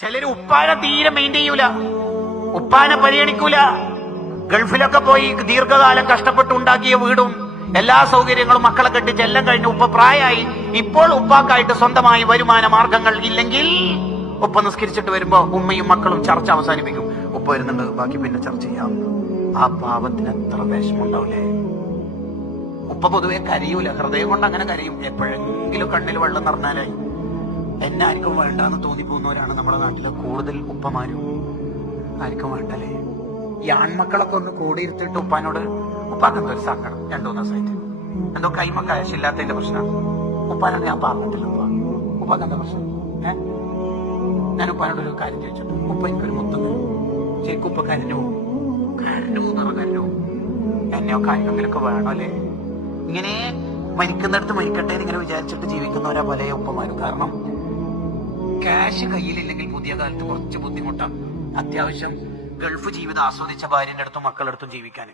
ചിലര് ഉപ്പാനെ തീരെ മെയിൻറ്റെയിൻ ചെയ്യൂല, ഉപ്പാനെ പരിഗണിക്കൂല. ഗൾഫിലൊക്കെ പോയി ദീർഘകാലം കഷ്ടപ്പെട്ടുണ്ടാക്കിയ വീടും എല്ലാ സൗകര്യങ്ങളും മക്കളെ കെട്ടിച്ച് എല്ലാം കഴിഞ്ഞ് ഉപ്പ പ്രായമായി. ഇപ്പോൾ ഉപ്പാക്കായിട്ട് സ്വന്തമായി വരുമാന മാർഗങ്ങൾ ഇല്ലെങ്കിൽ ഉപ്പ നിസ്കരിച്ചിട്ട് വരുമ്പോ ഉമ്മയും മക്കളും ചർച്ച അവസാനിപ്പിക്കും. ഉപ്പ വരുന്നുണ്ട്, ബാക്കി പിന്നെ ചർച്ച ചെയ്യാം. ആ പാവത്തിന് എത്ര വിഷമുണ്ടാവില്ലേ? ഉപ്പ പൊതുവെ കരയൂല, ഹൃദയം കൊണ്ട് അങ്ങനെ കരയും. എപ്പോഴെങ്കിലും കണ്ണിൽ വെള്ളം നിറഞ്ഞാലായി. എന്നെ ആർക്കും വേണ്ടാന്ന് തോന്നിപ്പോകുന്നവരാണ് നമ്മുടെ നാട്ടിലെ കൂടുതൽ ഉപ്പമാരും. ആർക്കും വേണ്ടല്ലേ? ഈ ആൺമക്കളൊക്കെ ഒന്ന് കൂടിയിരുത്തിട്ട് ഉപ്പാനോട്, ഉപ്പാക്കെന്തോ ഒരു സങ്കടം, 2-3 ദിവസമായിട്ട് എന്തോ കൈമ കാശില്ലാത്തതിന്റെ പ്രശ്നം. ഉപ്പാനോട് ഞാൻ പറഞ്ഞിട്ടില്ല, ഉപ്പാക്ക് എന്താ പ്രശ്നം? ഞാൻ ഉപ്പാനോട് ഒരു കാര്യം ചോദിച്ചിട്ടു, ഉപ്പ എനിക്കൊരു മുത്തം ശരിക്കും ഉപ്പ കരഞ്ഞു എന്നെയോ കാര്യങ്ങളൊക്കെ വേണോ അല്ലേ? ഇങ്ങനെ മരിക്കുന്നിടത്ത് മരിക്കട്ടെ എന്നിങ്ങനെ വിചാരിച്ചിട്ട് ജീവിക്കുന്നവരാ പല ഉപ്പമാരും. കാരണം ക്യാഷ് കയ്യിലില്ലെങ്കിൽ പുതിയ കാലത്ത് കുറച്ച് ബുദ്ധിമുട്ടാണ്. അത്യാവശ്യം ഗൾഫ് ജീവിതം ആസ്വദിച്ച ഭാര്യന്റെ അടുത്തും മക്കളുടെ അടുത്തും ജീവിക്കാൻ.